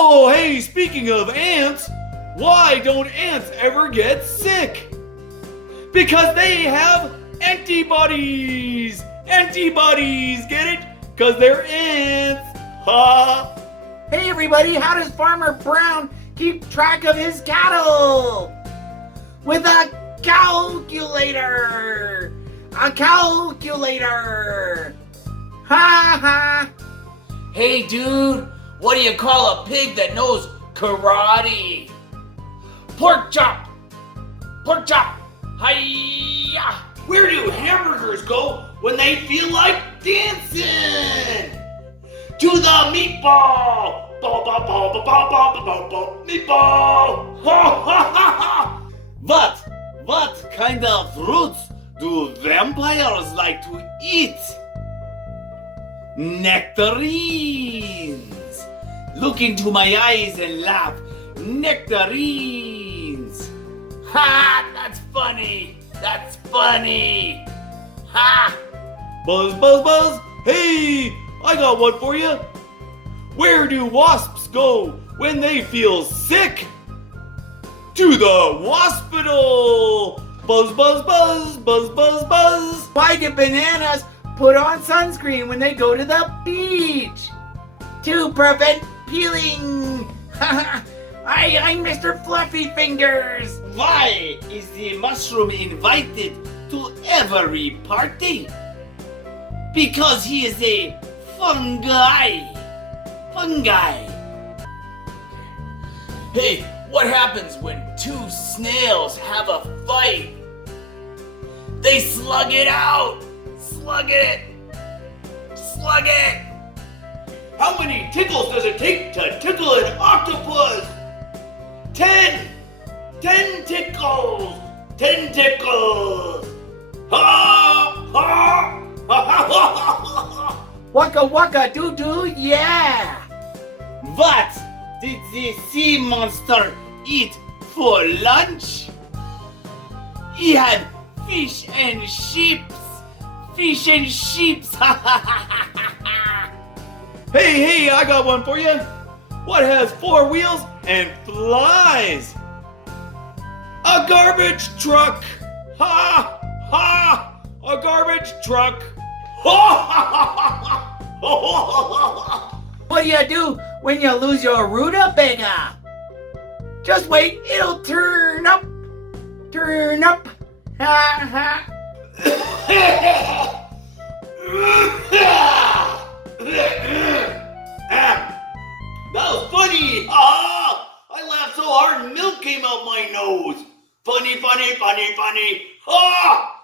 Oh, hey, speaking of ants, why don't ants ever get sick? Because they have antibodies. Antibodies, get it? Because they're ants. Ha! Hey everybody, how does Farmer Brown keep track of his cattle? With a calculator! A calculator! Ha ha! Hey dude, what do you call a pig that knows karate? Pork chop! Pork chop! Hi-ya! Where do hamburgers go when they feel like dancing? To the meatball! Meatball! What kind of fruits do vampires like to eat? Nectarines! Look into my eyes and laugh. Nectarines! Ha! That's funny! That's funny! Ha! Buzz, buzz, buzz! Hey! I got one for you! Where do wasps go when they feel sick? To the waspital! Buzz, buzz, buzz! Buzz, buzz, buzz! Why do bananas put on sunscreen when they go to the beach? To prevent peeling! I'm Mr. Fluffy Fingers! Why is the mushroom invited to every party? Because he is a fungi. Fungi. Hey, what happens when two snails have a fight? They slug it out! Slug it! Slug it! How many tickles does it take to tickle an octopus? 10! 10 tickles! 10 tickles! Ha! Ha! Ha ha ha ha! Waka waka doo doo, yeah! What did the sea monster eat for lunch? He had fish and sheeps. Fish and sheeps. Hey, I got one for you. What has 4 wheels and flies? A garbage truck. Ha! Ha! A garbage truck. Ha ha ha ha ha! What do you do when you lose your rutabaga? Just wait, it'll turn up. Turn up. Ha ha. That was funny! Ah! I laughed so hard milk came out my nose. Funny, funny, funny, funny. Ah!